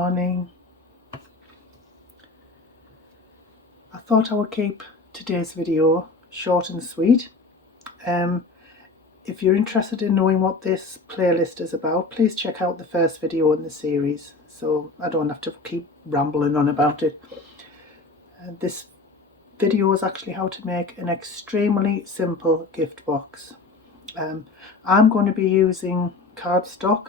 morning. I thought I would keep today's video short and sweet. If you're interested in knowing what this playlist is about, please check out the first video in the series, so I don't have to keep rambling on about it. This video is actually how to make an extremely simple gift box. I'm going to be using cardstock.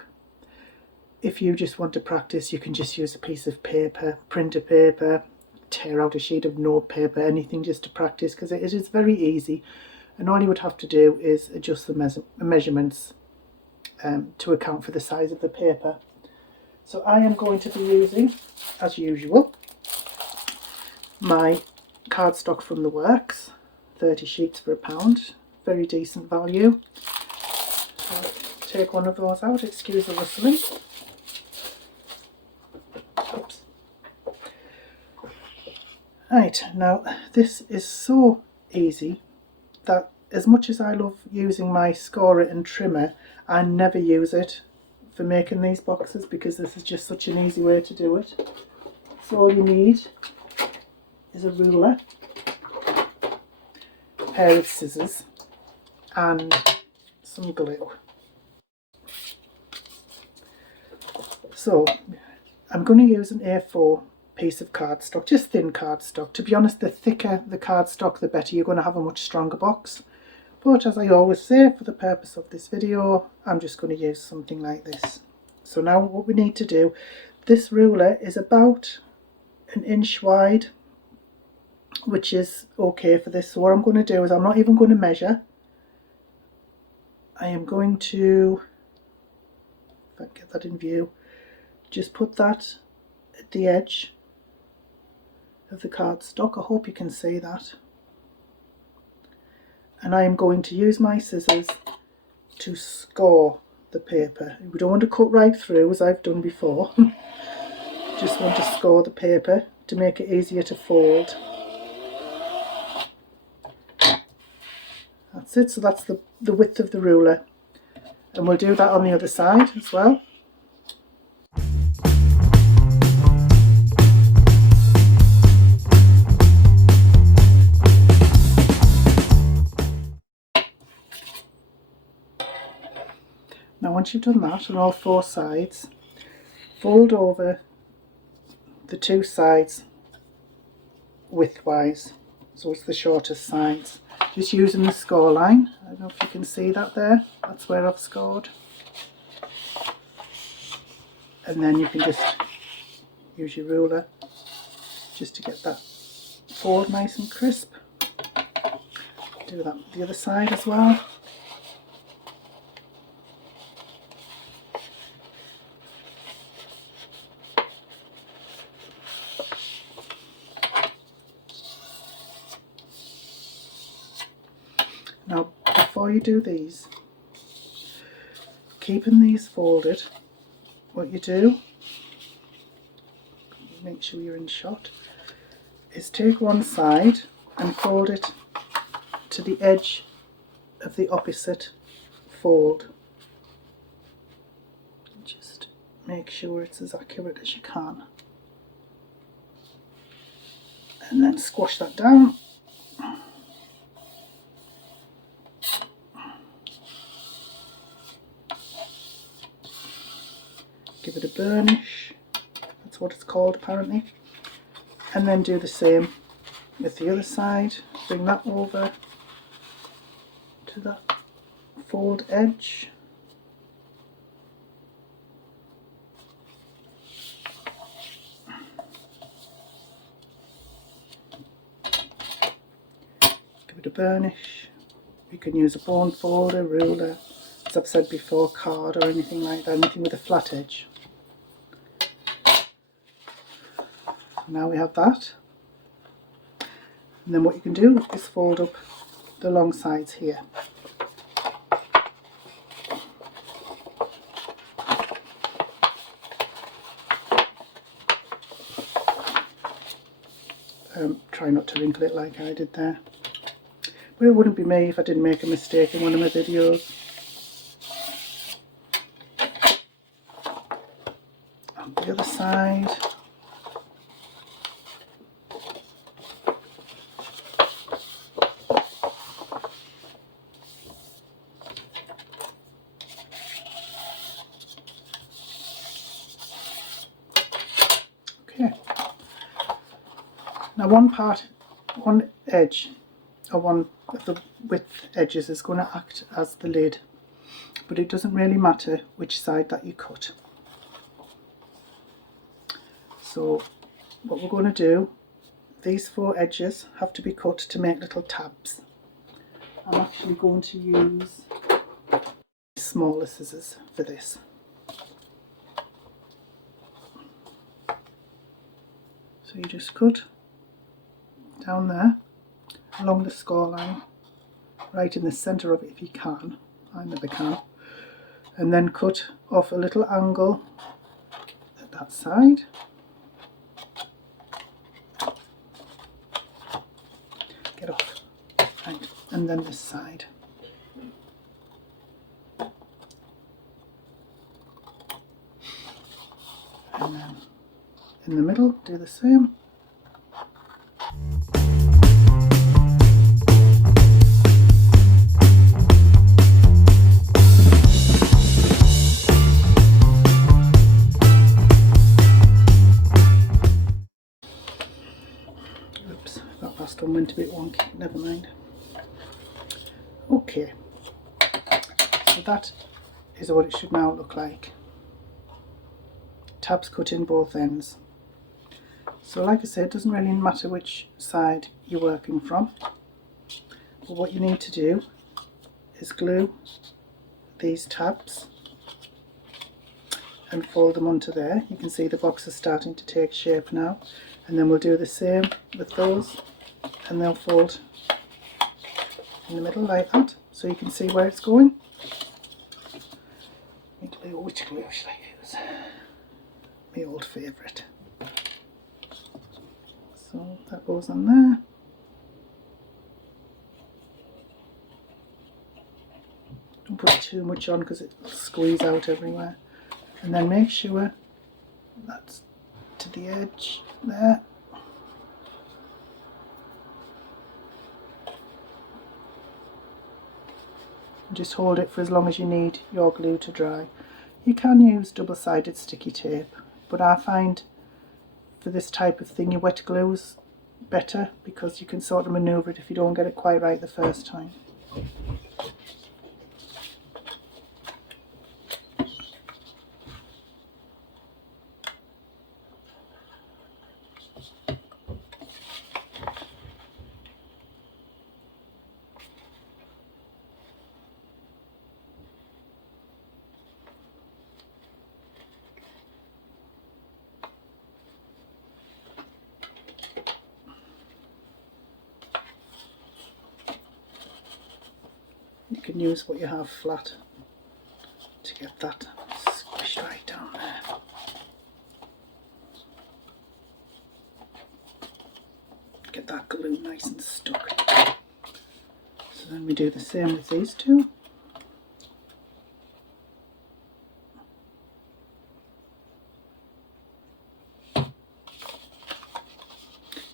If you just want to practice, you can just use a piece of paper, printer paper, tear out a sheet of note paper, anything just to practice, because it is very easy, and all you would have to do is adjust the measurements to account for the size of the paper. So I am going to be using, as usual, my cardstock from the works, 30 sheets for £1, very decent value. So I'll take one of those out, excuse the rustling. Oops. Right, now this is so easy that as much as I love using my scorer and trimmer, I never use it for making these boxes because this is just such an easy way to do it. So all you need is a ruler, a pair of scissors and some glue. So I'm going to use an A4 piece of cardstock, just thin cardstock. To be honest, the thicker the cardstock, the better. You're going to have a much stronger box. But as I always say, for the purpose of this video, I'm just going to use something like this. So now what we need to do, this ruler is about 1 inch wide, which is okay for this. So what I'm going to do is I'm not even going to measure. I am going to, if I can get that in view, just put that at the edge of the cardstock. I hope you can see that. And I am going to use my scissors to score the paper. We don't want to cut right through as I've done before. Just want to score the paper to make it easier to fold. That's it, so that's the width of the ruler. And we'll do that on the other side as well. Now once you've done that on all 4 sides, fold over the 2 sides widthwise, so it's the shortest sides. Just using the score line. I don't know if you can see that there, that's where I've scored. And then you can just use your ruler just to get that fold nice and crisp. Do that with the other side as well. Now, before you do these, keeping these folded, what you do, make sure you're in shot, is take one side and fold it to the edge of the opposite fold. Just make sure it's as accurate as you can. And then squash that down. Give it a burnish, that's what it's called apparently, and then do the same with the other side. Bring that over to that fold edge, give it a burnish. You can use a bone folder, ruler, as I've said before, card or anything like that, anything with a flat edge. Now we have that, and then what you can do is fold up the long sides here. Try not to wrinkle it like I did there, but it wouldn't be me if I didn't make a mistake in one of my videos. And the other side. side. Okay. Now one edge, or one of the width edges is going to act as the lid, but it doesn't really matter which side that you cut. So what we're going to do, these 4 edges have to be cut to make little tabs. I'm actually going to use smaller scissors for this. So you just cut down there along the score line, right in the centre of it if you can. I never can. And then cut off a little angle at that side. Get off. Right. And then this side. And then in the middle, do the same. Oops, that last one went a bit wonky, never mind. Okay, so that is what it should now look like. Tabs cut in both ends. So like I said, it doesn't really matter which side you're working from, but what you need to do is glue these tabs and fold them onto there. You can see the box is starting to take shape now, and then we'll do the same with those, and they'll fold in the middle like that, so you can see where it's going. Which glue should I use? My old favourite. So that goes on there. Don't put too much on because it'll squeeze out everywhere. And then make sure that's to the edge there. And just hold it for as long as you need your glue to dry. You can use double-sided sticky tape, but I find for this type of thing your wet glue is better because you can sort of manoeuvre it if you don't get it quite right the first time. You can use what you have flat to get that squished right down there. Get that glue nice and stuck. So then we do the same with these two.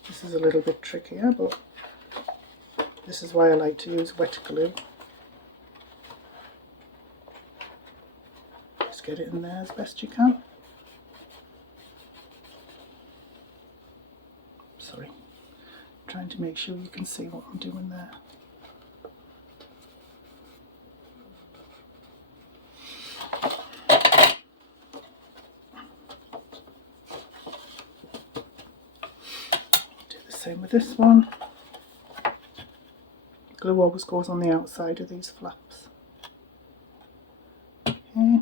This is a little bit trickier, but this is why I like to use wet glue. Just get it in there as best you can. Sorry, trying to make sure you can see what I'm doing there. Do the same with this one. Glue always goes on the outside of these flaps. Okay,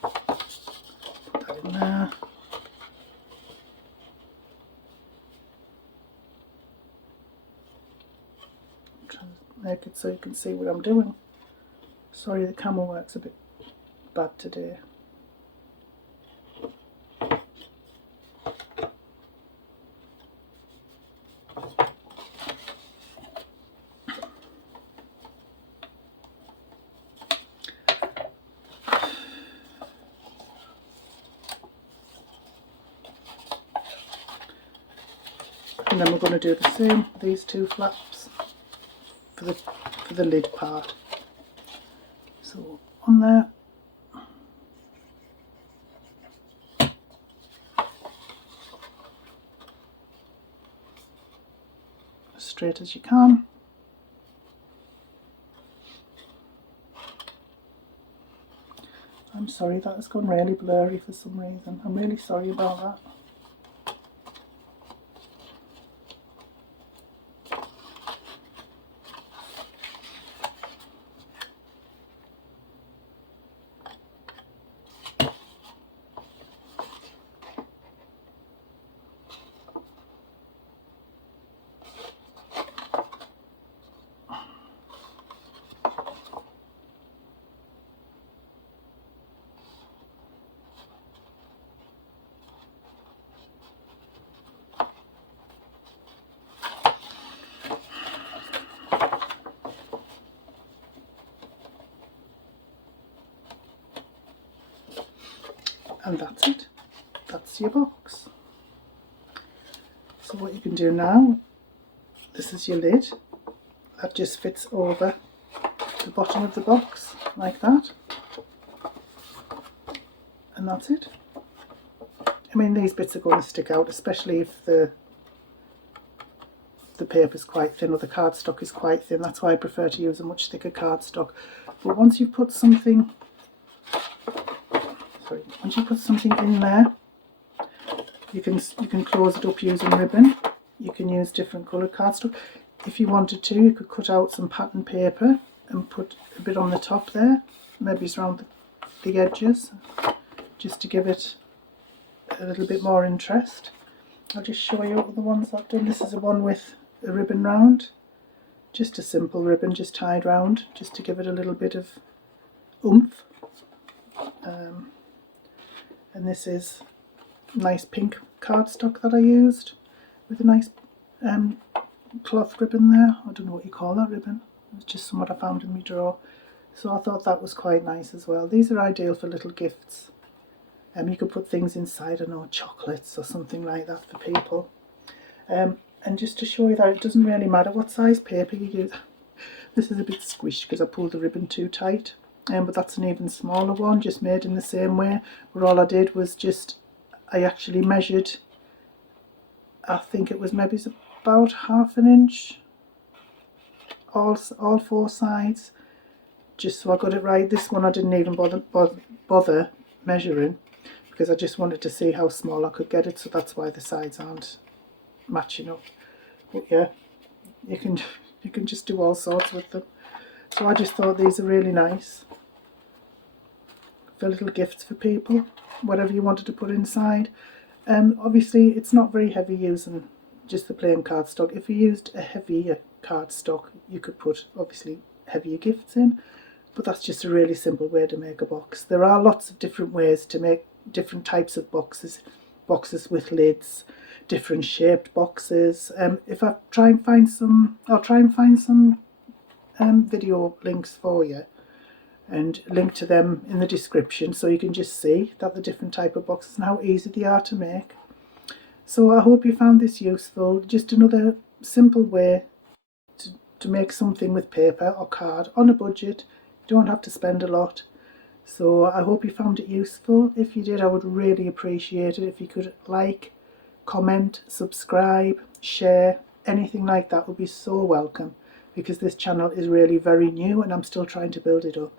put that in there. I'm trying to make it so you can see what I'm doing. Sorry, the camera work's a bit bad today. And then we're going to do the same, these two flaps for the lid part. So on there, as straight as you can. I'm sorry, that has gone really blurry for some reason. I'm really sorry about that. And that's it. That's your box. So what you can do now, this is your lid. That just fits over the bottom of the box like that. And that's it. I mean, these bits are going to stick out, especially if the paper's quite thin or the cardstock is quite thin. That's why I prefer to use a much thicker cardstock. But once you've put something in there, you can close it up using ribbon. You can use different coloured cardstock. If you wanted to, you could cut out some pattern paper and put a bit on the top there, maybe around the edges, just to give it a little bit more interest. I'll just show you the ones I've done. This is the one with a ribbon round, just a simple ribbon just tied round, just to give it a little bit of oomph. And this is nice pink cardstock that I used with a nice cloth ribbon there. I don't know what you call that ribbon. It's just somewhat I found in my drawer. So I thought that was quite nice as well. These are ideal for little gifts. You could put things inside, I don't know, chocolates or something like that for people. And just to show you that it doesn't really matter what size paper you use. This is a bit squished because I pulled the ribbon too tight. But that's an even smaller one, just made in the same way. But all I did was I actually measured, I think it was maybe about ½ inch, all four sides, just so I got it right. This one I didn't even bother measuring, because I just wanted to see how small I could get it, so that's why the sides aren't matching up. But yeah, you can just do all sorts with them. So I just thought these are really nice for little gifts for people, whatever you wanted to put inside. Obviously it's not very heavy using just the plain cardstock. If you used a heavier cardstock, you could put obviously heavier gifts in, but that's just a really simple way to make a box. There are lots of different ways to make different types of boxes with lids, different shaped boxes. If I try and find some, I'll try and find some video links for you and link to them in the description, so you can just see that the different type of boxes and how easy they are to make. So I hope you found this useful. Just another simple way to make something with paper or card on a budget. You don't have to spend a lot. So I hope you found it useful. If you did, I would really appreciate it if you could like, comment, subscribe, share, anything like that would be so welcome, because this channel is really very new and I'm still trying to build it up.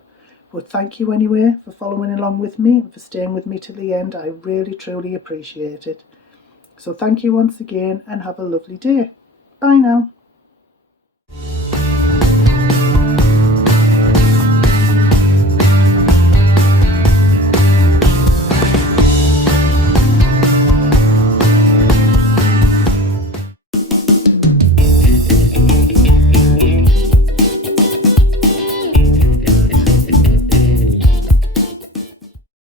But thank you anyway for following along with me and for staying with me till the end. I really truly appreciate it. So thank you once again and have a lovely day. Bye now.